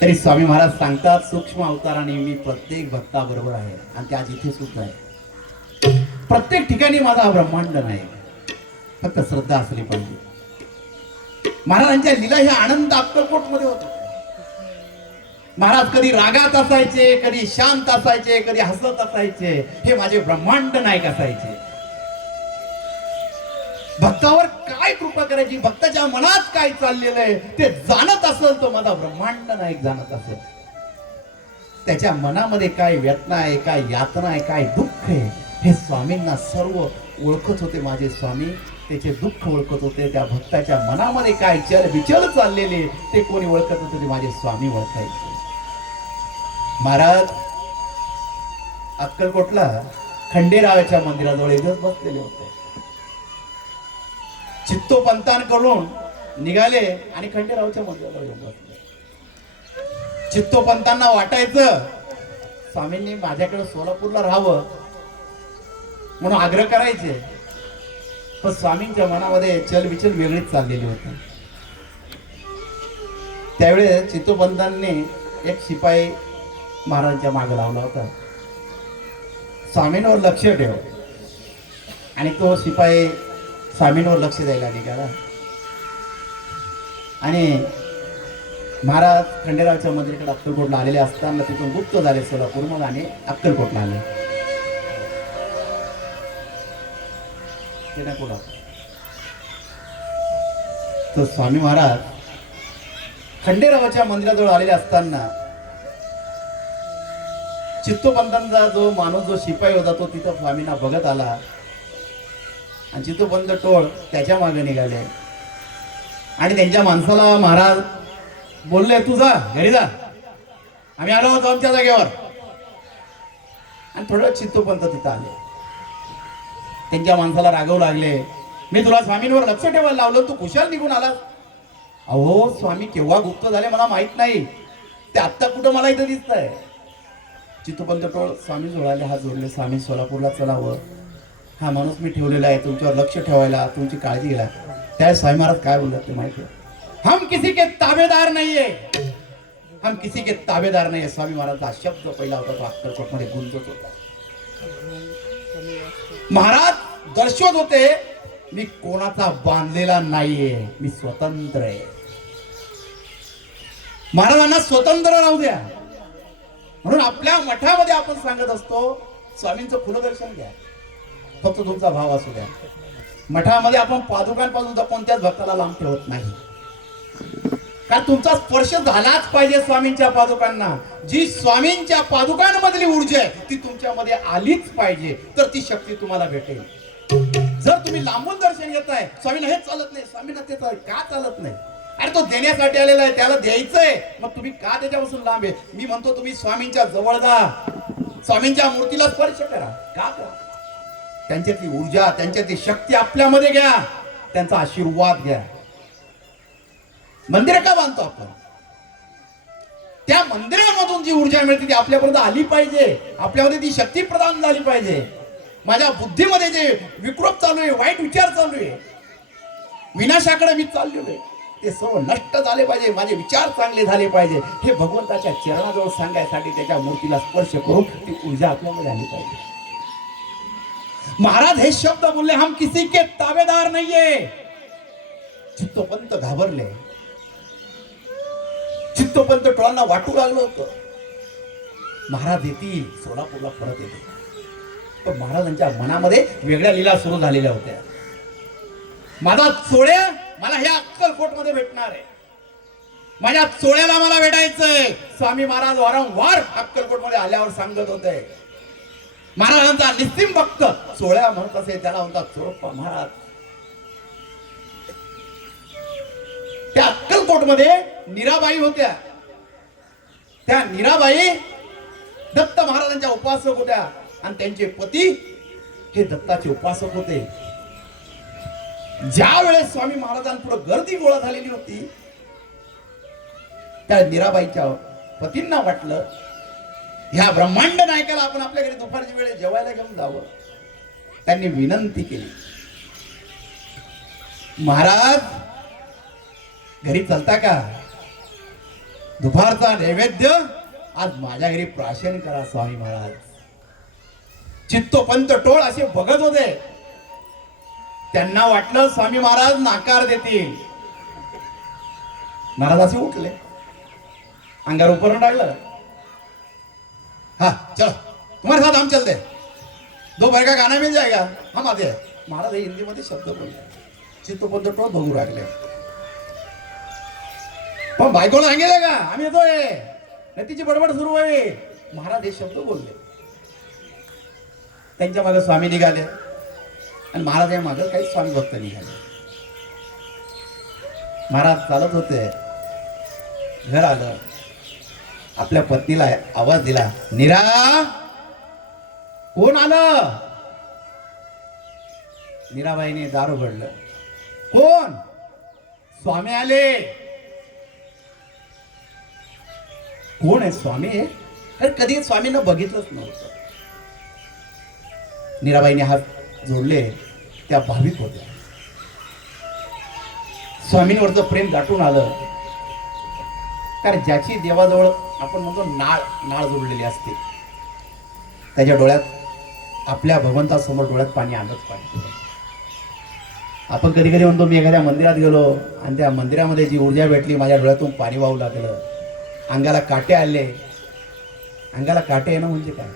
तरी स्वामी महाराज सांगतात सूक्ष्म अवताराने मी प्रत्येक भक्ताबरोबर आहे आणि ते आज इथे सुद्धा आहे प्रत्येक ठिकाणी माझा ब्रह्मांड नाही. फक्त श्रद्धा असली पाहिजे. महाराजांच्या लीला हे आनंद अक्कलकोटमध्ये होतो महाराज कधी रागात असायचे कधी शांत असायचे कधी हसत असायचे. हे माझे ब्रह्मांड नायक असायचे. भक्तावर काय कृपा करायची. भक्ताच्या मनात काय चाललेलं आहे ते जाणत असेल तो माझा ब्रह्मांड नायक जाणत असेल. त्याच्या मनामध्ये काय व्यतना आहे काय यातना आहे काय दुःख आहे हे स्वामींना सर्व ओळखत होते माझे स्वामी. त्याचे दुःख ओळखत होते. त्या भक्ताच्या मनामध्ये काय चल विचल चाललेले ते कोणी ओळखत होते ते माझे स्वामी ओळखायचे. महाराज अक्कलकोटला खंडेरावाच्या मंदिराजवळ एकच बसलेले होते. चित्तोपंतांकडून निघाले आणि खंडेरावच्या मंदिराला येऊन बसले चित्तोपंतांना वाटायचं स्वामींनी माझ्याकडे सोलापूरला राहावं म्हणून आग्रह करायचे. पण स्वामींच्या मनामध्ये चलबिचल वेगळीच चाललेली होती. त्यावेळेस चित्तोपंतांनी एक शिपाई महाराजांच्या मागे लावला होता. स्वामींवर लक्ष ठेव. आणि तो शिपाई स्वामींवर लक्ष द्यायला निघाला. आणि महाराज खंडेरावच्या मंदिराकडे अक्कलकोटला आलेले असताना तिथून गुप्त झाले सोलापूर मग आणि अक्कलकोटला आले. कुठं तर स्वामी महाराज खंडेरावाच्या मंदिराजवळ आलेले असताना चित्तोपंतांचा जो माणूस जो शिपाई होता तो तिथं स्वामींना बघत आला. आणि चित्तोपंत टोळ त्याच्यामागे निघाले. आणि त्यांच्या माणसाला महाराज बोलले तू जा घरी जा. आम्ही आलो होतो आमच्या जागेवर. आणि थोडं चित्तोपंत तिथं आले. त्यांच्या माणसाला रागवू लागले. मी तुला स्वामींवर लक्ष ठेवायला लावलं तू खुशाल निघून आला अहो स्वामी केव्हा गुप्त झाले मला माहीत नाही. ते आत्ता कुठं मला इथं दिसतंय. चित्तोपंत टोळ स्वामी जोडाले हात जोडले. स्वामी सोलापूरला चलावं. हा माणूस मी ठेवलेला आहे तुमच्यावर लक्ष ठेवायला तुमची काळजी घ्यायला त्या स्वामी महाराज काय बोलतात ते माहिती हम किसी के ताबेदार नाहीये. हम किसी के ताबेदार नाहीये. स्वामी महाराजचा शब्द पहिला होता तो अक्कलकोटमध्ये गुंजत होता. महाराज दर्शवत होते मी कोणाचा बांधलेला नाहीये मी स्वतंत्र आहे. महाराजांना स्वतंत्र राहू द्या. म्हणून आपल्या मठामध्ये आपण सांगत असतो स्वामींचं फुलदर्शन घ्या. फक्त तुमचा भाव असू द्या. मठामध्ये आपण पादुकांपासून कोणत्याच भक्ताला लांब ठेवत नाही. कारण तुमचा स्पर्श झालाच पाहिजे स्वामींच्या पादुकांना. जी स्वामींच्या पादुकांमधली ऊर्जा आहे ती तुमच्यामध्ये आलीच पाहिजे. तर ती शक्ती तुम्हाला भेटेल. जर तुम्ही लांबून दर्शन घेत आहे स्वामींना हे चालत नाही. स्वामींना ते चालत का चालत नाही? अरे तो देण्यासाठी आलेला आहे त्याला द्यायचंय. मग तुम्ही का त्याच्यापासून लांब आहे? मी म्हणतो तुम्ही स्वामींच्या जवळ जा. स्वामींच्या मूर्तीला स्पर्श करा. का करा? त्यांच्यातली ऊर्जा त्यांच्यातली शक्ती आपल्यामध्ये घ्या. त्यांचा आशीर्वाद घ्या. मंदिर का बांधतो आपण? त्या मंदिरामधून जी ऊर्जा मिळते ती आपल्यापर्यंत आली पाहिजे. आपल्यामध्ये ती शक्ती प्रदान झाली पाहिजे. माझ्या बुद्धीमध्ये जे विकृप चालू आहे वाईट विचार चालू आहे विनाशाकडे मी चाललेलो आहे. ते सर्व नष्ट झाले पाहिजे माझे विचार चांगले झाले पाहिजे. हे भगवंताच्या चरणाजवळ सांगायसाठी त्याच्या मूर्तीला स्पर्श करून ती ऊर्जा आपल्यामध्ये आली पाहिजे. महाराज हे शब्द बोलले हम किसी के ताबेदार नाहीये चित्तोपंत घाबरले। चित्तोपंत टोळांना वाटू लागलं होतं. महाराज येतील सोलापूरला परत येतील. पण महाराजांच्या मनामध्ये वेगळ्या लीला सुरू झालेल्या होत्या. माझा चोळ्या मला ह्या अक्कलकोटमध्ये भेटणार आहे. माझ्या चोळ्याला मला भेटायचंय. स्वामी महाराज वारंवार अक्कलकोटमध्ये आल्यावर सांगत होते. महाराजांचा निस्सिम भक्त. सोहळ्या म्हणत असे त्याला म्हणतात चोळप्पा महाराज. त्या अक्कलकोटमध्ये नीराबाई होत्या. त्या नीराबाई दत्त महाराजांच्या उपासक होत्या. आणि त्यांचे पती हे दत्ताचे उपासक होते. ज्या वेळेस स्वामी महाराजांपुढे गर्दी गोळा झालेली होती त्या मीराबाईच्या पतींना वाटलं ह्या ब्रह्मांड नायकाला आपण आपल्या घरी दुपारच्या वेळेस जेवायला घेऊन जावं. त्यांनी विनंती केली. महाराज घरी चलता का? दुपारचा नैवेद्य आज माझ्या घरी प्राशन करा स्वामी महाराज. चित्तोपंत टोळ असे बघत होते. त्यांना वाटलं स्वामी महाराज नाकार देतील. महाराज असे उठले. अंगार उपरून टाकलं. हाँ चलो. तुम्हारे साथ हम चलते दो भर का गाना मिल जाएगा। हम आते हैं। महाराज हे हिंदीमध्ये शब्द बोलले चित्तोपंत टोळ बघू लागले पण बायकोला सांगितलं का आम्ही येतोय। नतीची बडबड सुरू आहे महाराज हे शब्द बोलले। त्यांच्या मागे स्वामी निघाले. आणि महाराज या मागे काही स्वामी भक्त निघाले. महाराज चालत होते. घर आलं. आपल्या पत्नीला आवाज दिला निरा कोण आलं? मीराबाईने दार उघडलं कोण? स्वामी आले. कोण आहे स्वामी? तर कधी स्वामींना बघितलंच नव्हतं. मीराबाईने हात जोडले त्या भाविक होत्या. स्वामींवरचं प्रेम दाटून आलं. कारण ज्याची देवाजवळ आपण म्हणतो नाळ नाळ जोडलेली असते. त्याच्या डोळ्यात आपल्या भगवंतासमोर डोळ्यात पाणी आलंच पाहिजे आपण कधी कधी म्हणतो मी एखाद्या मंदिरात गेलो आणि त्या मंदिरामध्ये जी ऊर्जा भेटली माझ्या डोळ्यातून पाणी वाहू लागलं. अंगाला काटे आले. अंगाला काटे येणं म्हणजे काय?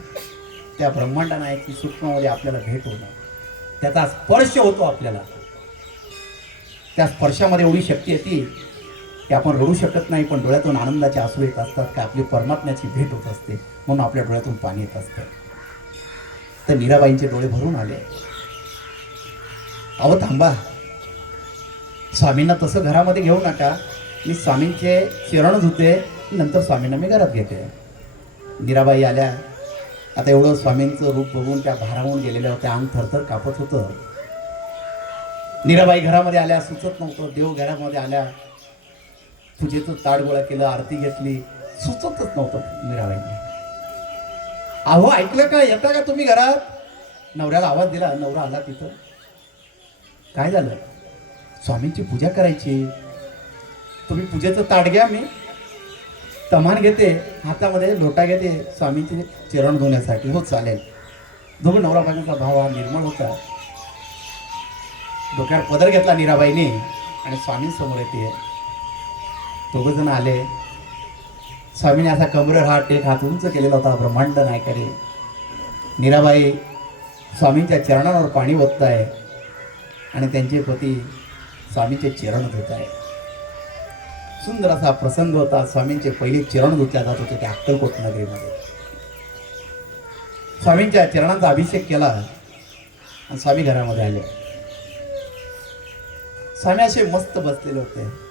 त्या ब्रह्मांडान आहे की सूक्ष्मामध्ये आपल्याला भेट होणं त्याचा स्पर्श होतो आपल्याला. त्या स्पर्शामध्ये एवढी शक्ती येते की आपण रडू शकत नाही पण डोळ्यातून आनंदाचे आसू येत असतात का आपली परमात्म्याची भेट होत असते. म्हणून आपल्या डोळ्यातून पाणी येत असतं. तर मीराबाईंचे डोळे भरून आले. अहो थांबा. स्वामींना तसं घरामध्ये घेऊ नका. मी स्वामींचे चरण धुते नंतर स्वामींना मी घरात घेते. मीराबाई आल्या. आता एवढं स्वामींचं रूप बघून त्या भारावून गेलेल्या होत्या. अंग थरथर कापत होतं. मीराबाई घरामध्ये आल्या सुचत नव्हतं. देव घरामध्ये आल्या. पूजेचं ताट गोळा केलं आरती घेतली. सुचतच नव्हतं मीराबाईंनी अहो ऐकलं का? येता का तुम्ही घरात? नवऱ्याला आवाज दिला. नवरा आला तिथं. काय झालं? स्वामींची पूजा करायची. तुम्ही पूजेचं ताट घ्या मी. तमान घेते. हातामध्ये लोटा घेते. स्वामींचे चरण धुण्यासाठी. हो चालेल. दोघं नवरा बायकोचा भाव हा निर्मळ होता. डोक्यावर पदर घेतला नीराबाईने आणि स्वामींसमोर येते. दोघंजण आले. स्वामीने असा कमरर हा टेक हात उंच केलेला होता ब्रह्मांड नायकडे मीराबाई स्वामींच्या चरणावर पाणी ओतत आहे आणि त्यांचे पती स्वामींचे चरण धुत आहे सुंदर असा प्रसंग होता स्वामींचे पहिले चरण धुतल्या जात होते त्या अक्कलकोट नगरीमध्ये. स्वामींच्या चरणांचा अभिषेक केला आणि स्वामी घरामध्ये आले. स्वामी असे मस्त बसलेले होते.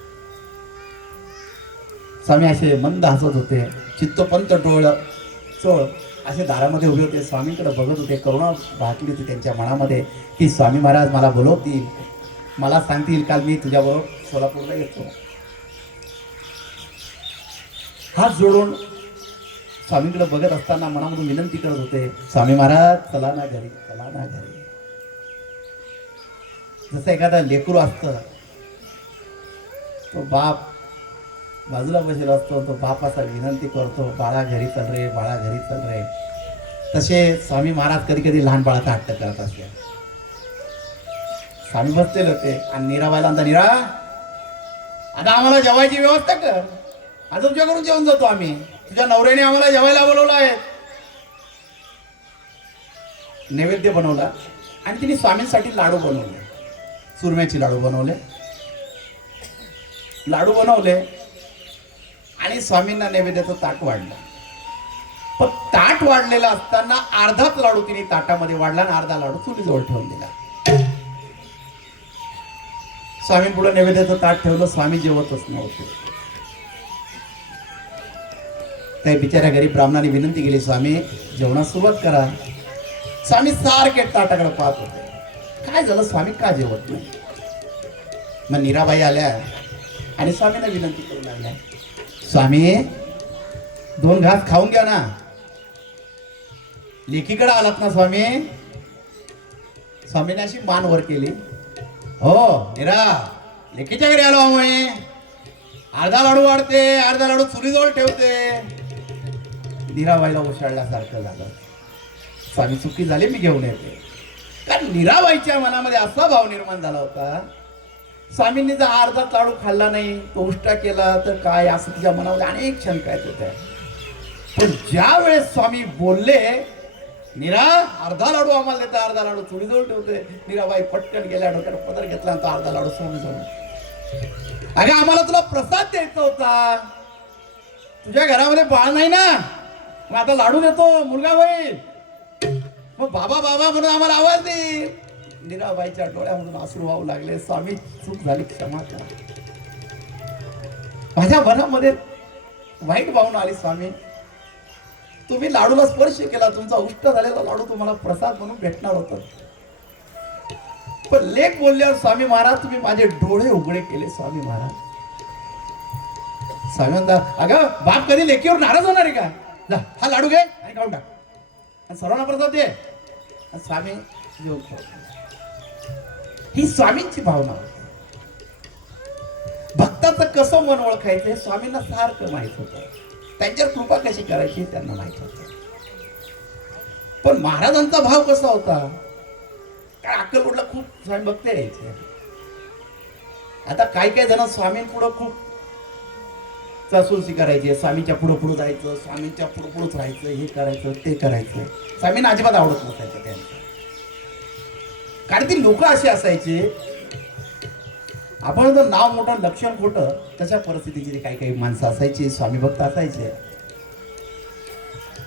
स्वामी असे मंद हसत होते. चित्तपंत डोळ चोळ असे दारामध्ये उभे होते. स्वामींकडे बघत होते. करुणा वाटली होती त्यांच्या मनामध्ये की स्वामी महाराज मला बोलवतील. मला सांगतील. काल मी तुझ्याबरोबर सोलापूरला येतो. हात जोडून स्वामींकडे बघत असताना मनामधून विनंती करत होते. स्वामी महाराज चला ना घरी चला ना घरी. जसं एखादा लेकरू असतं तो बाप बाजूला बसेल असतो तो बाप असा विनंती करतो बाळा घरी चल रे बाळा घरी चल रे. तसे स्वामी महाराज कधी कधी लहान बाळाचा हट्ट करत असले. स्वामी बसलेले होते आणि नीराबाईला म्हणता निरा आता आम्हाला जेवायची व्यवस्था कर. आता तुझ्याकडून जेवण जातो आम्ही. तुझ्या नवऱ्याने आम्हाला जेवायला बोलवलं आहे. नैवेद्य बनवला आणि तिने स्वामींसाठी लाडू बनवले. सुरम्याचे लाडू बनवले. लाडू बनवले. आणि स्वामींना नैवेद्याचं ताट वाढलं. पण ताट वाढलेलं असताना अर्धाच लाडू तिने ताटामध्ये वाढला आणि अर्धा लाडू चुलीजवळ ठेवून दिला. स्वामी पुढे नैवेद्याचं ताट ठेवलं स्वामी जेवतच नव्हते. त्या बिचाऱ्या घरी ब्राह्मणाने विनंती केली स्वामी जेवणास सुरुवात करा. स्वामी सारखे ताटाकडे पाहत होते. काय झालं? स्वामी का जेवत नाही? मग नीराबाई आल्या आणि स्वामींना विनंती स्वामी दोन घास खाऊन घ्या ना. लेखीकडे आलात ना स्वामी. स्वामीने अशी मान वर केली. हो निरा लेखीच्या घरी आलो आम्ही. अर्धा लाडू वाढते अर्धा लाडू चुलीजवळ ठेवते. निराबाईला ओशाळल्यासारखं झालं. स्वामी चुकी झाली मी घेऊन येते. कारण निराबाईच्या मनामध्ये असा भाव निर्माण झाला होता स्वामींनी जर अर्धा लाडू खाल्ला नाही तो उष्टा केला तर काय? असं तिच्या मनामध्ये अनेक शंका येत होत्या. पण ज्या वेळेस स्वामी बोलले मीरा अर्धा लाडू आम्हाला देता अर्धा लाडू चुडीजवळ ठेवते. मीराबाई पटकन गेल्या डोक्यात पदर घेतला तो अर्धा लाडू सोडून जवळ अरे आम्हाला तुला प्रसाद द्यायचा होता. तुझ्या घरामध्ये बाळ नाही ना? मग आता लाडू देतो मुलगा होईल. मग बाबा बाबा म्हणून आम्हाला आवाज देईल मीराबाईच्या डोळ्यामधून आसरू वाहू लागले. स्वामी चूक झाली क्षमा करा. माझ्या मनामध्ये वाईट भावना आली स्वामी. तुम्ही लाडूला स्पर्श केला तुमचा उष्ट झालेला लाडू तुम्हाला प्रसाद म्हणून भेटणार होता. पण लेख बोलल्यावर स्वामी महाराज तुम्ही माझे डोळे उघडे केले स्वामी महाराज. स्वामी म्हणतात अगं बाप कधी लेकीवर नाराज होणार आहे का? जा हा लाडू घे आणि काढून टाक. आणि सर्वांना प्रसाद दे. स्वामी येऊ ही स्वामींची भावना होती. भक्ताचं कसं मन ओळखायचं हे स्वामींना सारखं माहीत होतं. त्यांच्यावर कृपा कशी करायची हे त्यांना माहीत होतं. पण महाराजांचा भाव कसा होता? कारण अक्कलकोटला खूप स्वामी भक्त यायचे आता काय काय जण स्वामींपुढं खूप चासुलसी करायची. स्वामीच्या पुढं पुढं जायचं स्वामींच्या पुढं पुढंच राहायचं हे करायचं ते करायचं. स्वामींना अजिबात आवडत नसायचं त्यांचं. कारण ती लोक अशी असायची आपण जर नाव मोठं लक्षण खोटं तशा परिस्थितीची काही काही माणसं असायची स्वामी भक्त असायचे.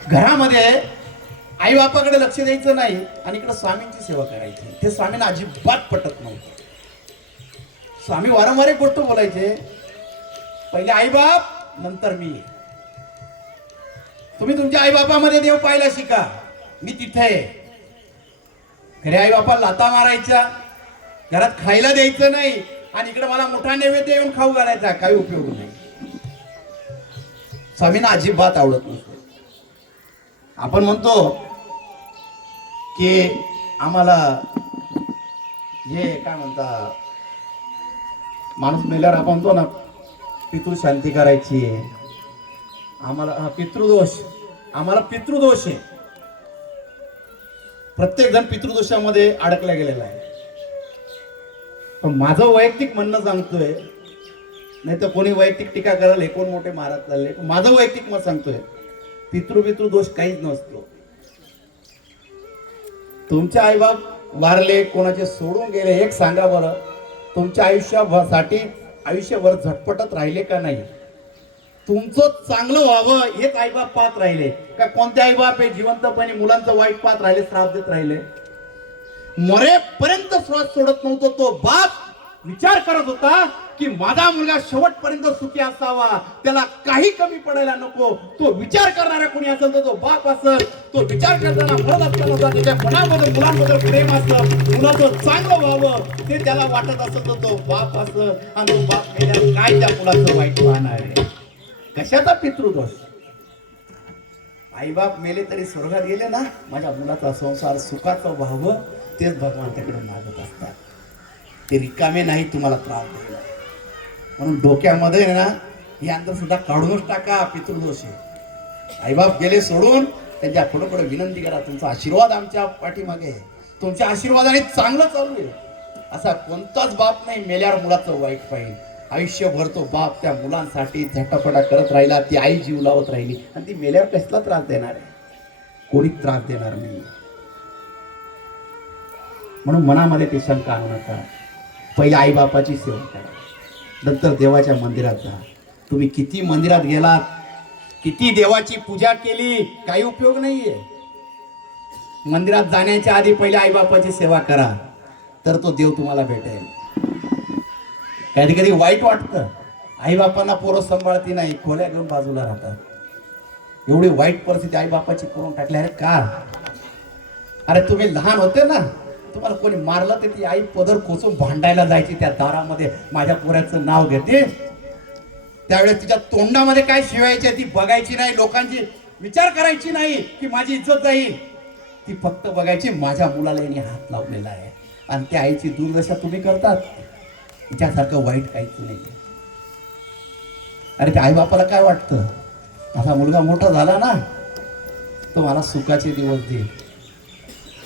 घरामध्ये आई बापाकडे लक्ष द्यायचं नाही आणि इकडे स्वामींची सेवा करायची. ते स्वामींना अजिबात पटत नव्हतं. स्वामी वारंवार एक गोष्ट बोलायचे पहिले आई बाप नंतर मी. तुम्ही तुमच्या आई बापामध्ये देव पाहायला शिका. मी तिथे आहे. घरी आई बापा लाता मारायच्या. घरात खायला द्यायचं नाही. आणि इकडे मला मोठा नैवेद्य येऊन खाऊ घालायचा. काही उपयोग नाही. स्वामींना अजिबात आवडत नसतो. आपण म्हणतो की आम्हाला हे काय म्हणता माणूस मेल्यावर आपण म्हणतो ना पितृ शांती करायची आहे. आम्हाला हा, पितृदोष आम्हाला पितृदोष आहे. प्रत्येक जण पितृदोषामध्ये अडकला गेलेला आहे. पण माझं वैयक्तिक म्हणणं सांगतोय नाही तर कोणी वैयक्तिक टीका करायला हे कोण मोठे महाराज चालले. पण माझं वैयक्तिक मत सांगतोय पितृ पितृ दोष काहीच नसतो. तुमचे आईबाप वारले कोणाचे सोडून गेले एक सांगा बरं तुमच्या आयुष्यासाठी आयुष्यभर झटपटत राहिले का नाही? तुमचं चांगलं व्हावं हेच आईबाप पाहत राहिले. का कोणते आईबाप हे जिवंतपणे मुलांचं वाईट पाहत राहिले श्राप देत राहिले? मरेपर्यंत श्वास सोडत नव्हतो तो बाप विचार करत होता की माझा मुलगा शेवटपर्यंत सुखी असावा त्याला काही कमी पडायला नको. तो विचार करणारा कोणी असेल तर तो बाप असेल. तो विचार करताना म्हणत असताना त्याच्या मनामध्ये मुलांबद्दल प्रेम असतं मुलाचं चांगलं व्हावं ते त्याला वाटत असत तर तो बाप असेल. आणि तो बाप काय त्या मुलाचं वाईट पाहणार आहे? कशाचा पितृदोष? आईबाप मेले तरी स्वर्गात गेले ना माझ्या मुलाचा संसार सुखाचा व्हावं तेच भगवान त्याकडे मागत असतात. ते रिकामे नाही तुम्हाला त्रास द्यायला म्हणून डोक्यामध्ये ना हे अंतर सुद्धा काढूनच टाका पितृदोष आहे आईबाप गेले सोडून त्यांच्या पुढे पुढे विनंती करा तुमचा आशीर्वाद आमच्या पाठीमागे आहे. तुमच्या आशीर्वादाने चांगलं चालू आहे. असा कोणताच बाप नाही मेल्यावर मुलाचं वाईट पाहिजे आयुष्यभर तो बाप त्या मुलांसाठी झटापटा करत राहिला ती आई जीव लावत राहिली. आणि ती मेल्यावर कसला त्रास देणार आहे? कोणी त्रास देणार नाही. म्हणून मनामध्ये ते शंका आणू नका. पहिले आईबापाची सेवा करा. नंतर देवाच्या मंदिरात जा. तुम्ही किती मंदिरात गेलात किती देवाची पूजा केली काही उपयोग नाहीये. मंदिरात जाण्याच्या आधी पहिले आईबापाची सेवा करा. तर तो देव तुम्हाला भेटेल. कधी कधी वाईट वाटतं. आई बापांना पोरं सांभाळती नाही खोल्या घेऊन बाजूला राहतात. एवढी वाईट परिस्थिती आई बापाची करून टाकली अरे का? अरे तुम्ही लहान होते ना तुम्हाला कोणी मारलं तर ती आई पदर कोचून भांडायला जायची त्या दारामध्ये. माझ्या पोऱ्याचं नाव घेते. त्यावेळेस तिच्या तोंडामध्ये काय शिवायचे ती बघायची नाही लोकांची विचार करायची नाही की माझी इज्जत जाईल. ती फक्त बघायची माझ्या मुलाला यांनी हात लावलेला आहे. आणि त्या आईची दुर्दशा तुम्ही करतात. तिच्यासारखं वाईट काहीच नाही. अरे त्या आईबापाला काय वाटतं? माझा मुलगा मोठा झाला ना तो मला सुखाचे दिवस देईल.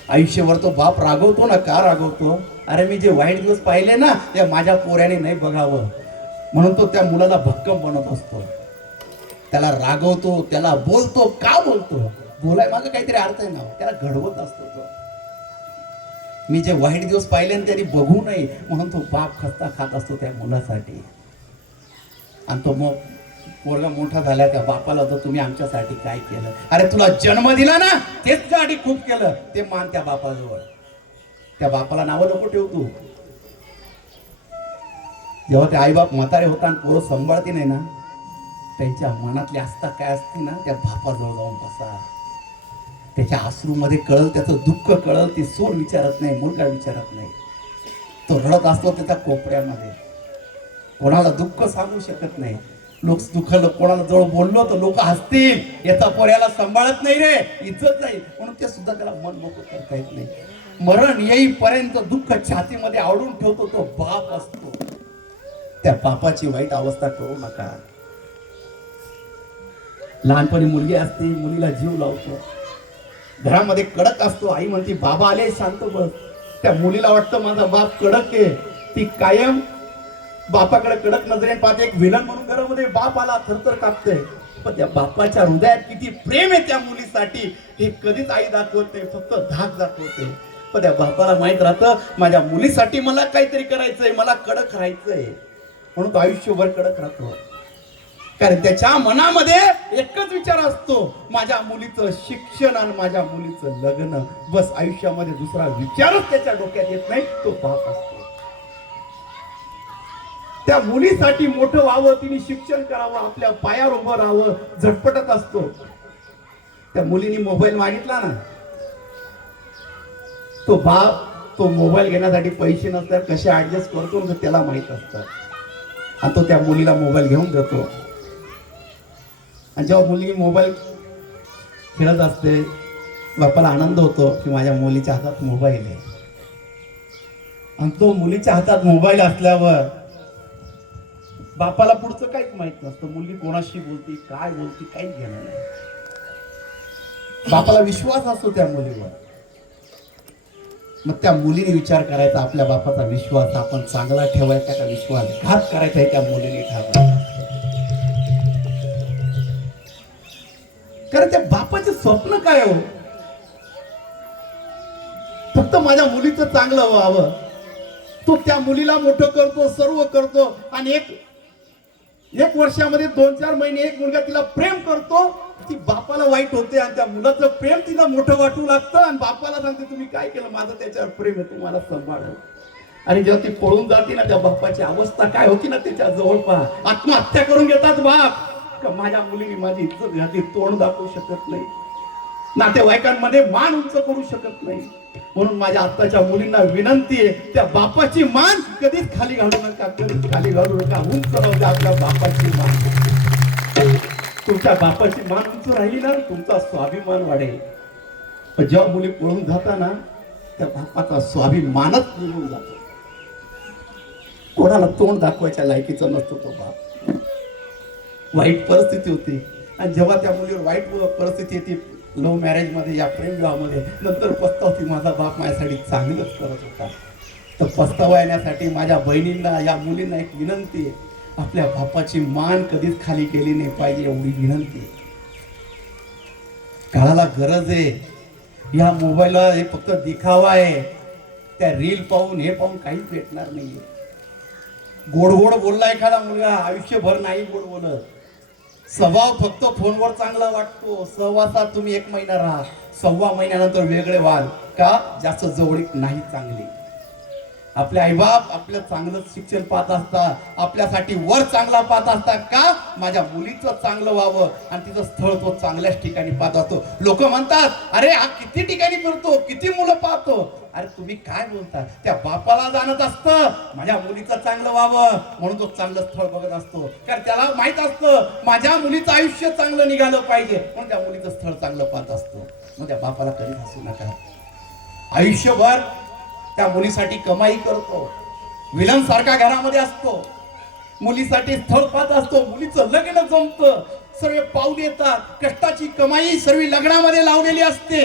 आयुष्यभर तो बाप रागवतो ना का रागवतो? अरे मी जे वाईट दिवस पाहिले ना ते माझ्या पोऱ्याने नाही बघावं. म्हणून तो त्या मुलाला भक्कम बनत असतो. त्याला रागवतो त्याला बोलतो का बोलतो? बोलाय मागं काहीतरी अर्थ आहे ना त्याला घडवत असतो तो. मी जे वाईट दिवस पाहिले ना त्यांनी बघू नये म्हणून तो बाप खस्ता खात असतो त्या मुलासाठी. आणि तो मग पोरगा मोठा झाला त्या बापाला तर तुम्ही आमच्यासाठी काय केलं? अरे तुला जन्म दिला ना तेच तुझ्यासाठी खूप केलं. ते मान त्या बापाजवळ. त्या बापाला नावं नको ठेव तू. जेव्हा ते आईबाप म्हातारे होता आणि पोरं सांभाळते नाही ना त्यांच्या मनातली आस्था काय असते ना त्या बापाजवळ जाऊन बसा. त्याच्या आश्रूमध्ये कळल त्याचं दुःख कळल ती सोड विचारत नाही मुलगा विचारत नाही. तो रडत असतो त्याच्या कोपऱ्यामध्ये. कोणाला दुःख सांगू शकत नाही. लोक दुःखाला कोणाला जवळ बोललो तर लोक हसतील. याचा पोऱ्याला सांभाळत नाही रे इज्जत नाही. म्हणून ते सुद्धा त्याला मन मोकळं करता येत नाही. मरण येईपर्यंत दुःख छातीमध्ये आवडून ठेवतो तो बाप असतो. त्या बापाची वाईट अवस्था करू नका. लहानपणी मुलगी असते मुलीला जीव लावतो. घरामध्ये कडक असतो. आई म्हणते बाबा आले शांत बस. त्या मुलीला वाटतं माझा बाप कडक आहे. ती कायम बापाकडे कडक नजरेने पाहते. एक विलन म्हणून घरामध्ये बाप आला थरथर कापते पण त्या बापाच्या हृदयात किती प्रेम आहे त्या मुलीसाठी हे कधीच आई दाखवत नाही फक्त धाक दाखवते पण त्या बापाला माहीत राहतं माझ्या मुलीसाठी मला काहीतरी करायचंय मला कडक राहायचंय. म्हणून तो आयुष्यभर कडक राहतो. कारण त्याच्या मनामध्ये एकच विचार असतो माझ्या मुलीचं शिक्षण आणि माझ्या मुलीचं लग्न. बस आयुष्यामध्ये दुसरा विचारच त्याच्या डोक्यात येत नाही तो बाप असतो. त्या मुलीसाठी मोठं व्हावं तिने शिक्षण करावं आपल्या पायावर उभं राहावं झटपटत असतो. त्या मुलीने मोबाईल मागितला ना तो बाप तो मोबाईल घेण्यासाठी पैसे नसतात कसे ऍडजस्ट करतो त्याला माहीत असतात आणि तो त्या मुलीला मोबाईल घेऊन देतो. आणि जेव्हा मुलगी मोबाईल खेळत असते बापाला आनंद होतो की माझ्या मुलीच्या हातात मोबाईल आहे. आणि तो मुलीच्या हातात मोबाईल असल्यावर बापाला पुढचं काहीच माहीत नसतं. मुलगी कोणाशी बोलती काय बोलती काहीच घेणं नाही. बापाला विश्वास असतो त्या मुलीवर. मग त्या मुलीने विचार करायचा आपल्या बापाचा विश्वास आपण चांगला ठेवायचा का विश्वासघात करायचा आहे त्या मुलीने ठरवायचं कारण त्या बापाचे स्वप्न काय हो? फक्त माझ्या मुलीचं चांगलं व्हावं. तो त्या मुलीला मोठं करतो सर्व करतो आणि एक एक वर्षामध्ये दोन चार महिने एक मुलगा तिला प्रेम करतो ती बापाला वाईट होते आणि त्या मुलाचं प्रेम तिला मोठं वाटू लागतं आणि बापाला सांगते तुम्ही काय केलं? माझं त्याच्यावर प्रेम आहे तुम्हाला सांभाळ आणि जेव्हा ती पळून जाते ना त्या बापाची अवस्था काय होती ना त्याच्याजवळ पहा. आत्महत्या करून घेतात बाप. का माझ्या मुलीने माझी इज्जत घातली तोंड दाखवू शकत नाही. नातेवाईकांमध्ये मान उंच करू शकत नाही. म्हणून माझ्या आत्ताच्या मुलींना विनंती आहे त्या बापाची मान कधीच खाली घालू नका कधीच खाली घालू नका. उंच राहू द्या आपल्या बापाची मान. तुमच्या बापाची मान उंच राहिली ना तुमचा स्वाभिमान वाढेल. पण जेव्हा मुली पळून जाताना त्या बापाचा स्वाभिमानच निघून जातो. कोणाला तोंड दाखवायच्या लायकीचा नसतो तो बाप. वाईट परिस्थिती होती. आणि जेव्हा त्या मुलीवर वाईट परिस्थिती येते लव्ह मॅरेजमध्ये या प्रेम विवाहामध्ये नंतर पस्तावती माझा बाप माझ्यासाठी चांगलंच करत होता. तर पस्तावा येण्यासाठी माझ्या बहिणींना या मुलींना एक विनंती आहे. आपल्या बापाची मान कधीच खाली केली नाही पाहिजे एवढी विनंती आहे. काळाला गरज आहे. या मोबाईलला हे फक्त दिखावा आहे. त्या रील पाहून हे पाहून काहीच भेटणार नाहीये. गोड गोड बोलला एखादा मुलगा आयुष्यभर नाही गोड बोलत. स्वभाव फक्त फोनवर चांगला वाटतो. सहवासात तुम्ही एक महिना राहा. सव्वा महिन्यानंतर वेगळे व्हाल. का? जास्त जवळीक नाही चांगली. आपले आईबाप आपलं चांगलं शिक्षण पाहत असतात आपल्यासाठी वर चांगला पाहत असता का? माझ्या मुलीचं चांगलं व्हावं आणि तिचं स्थळ तो चांगल्याच ठिकाणी पाहत असतो. लोक म्हणतात अरे हा किती ठिकाणी फिरतो किती मुलं पाहतो. अरे तुम्ही काय बोलता? त्या बापाला जाणत असतं माझ्या मुलीचं चांगलं व्हावं. म्हणून तो चांगलं स्थळ बघत असतो. कारण त्याला माहीत असतं माझ्या मुलीचं आयुष्य चांगलं निघालं पाहिजे. म्हणून त्या मुलीचं स्थळ चांगलं पाहत असतो. मग त्या बापाला कधी हसू नका. आयुष्यभर त्या मुलीसाठी कमाई करतो. विलन सारखा घरामध्ये असतो. मुलीसाठी स्थळ पाहत असतो. मुलीचं लग्न जमतं. सर्व पाऊल येतात. कष्टाची कमाई सर्व लग्नामध्ये लावलेली असते.